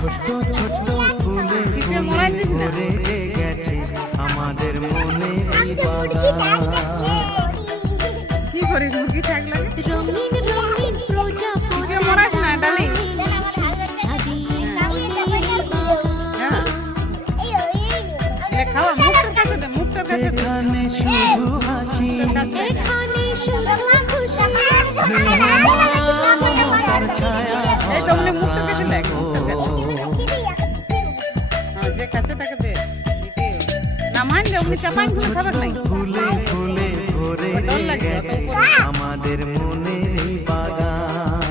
ছোট্ট ছোট্ট ফুলে ভরে গেছে আমাদের মনে বাগান। কি করিস মুরগি থাক লাগে রঙিন রঙিন প্রজাপতি মরাস না ডালি খাওয়া মুখটার কাছে দে মুখটার কাছে দে এখানে শুধু হাসি এখানে শুধু খুশি মমতার ছায়া এই তো মানে মুখটার কাছে লাগ হ্যাঁ যে কাছে টাকা দে নামান দে উনি চাপান করে খাবার নাই ফুলে ফুলে ভরে গেছে আমাদের মনের বাগান।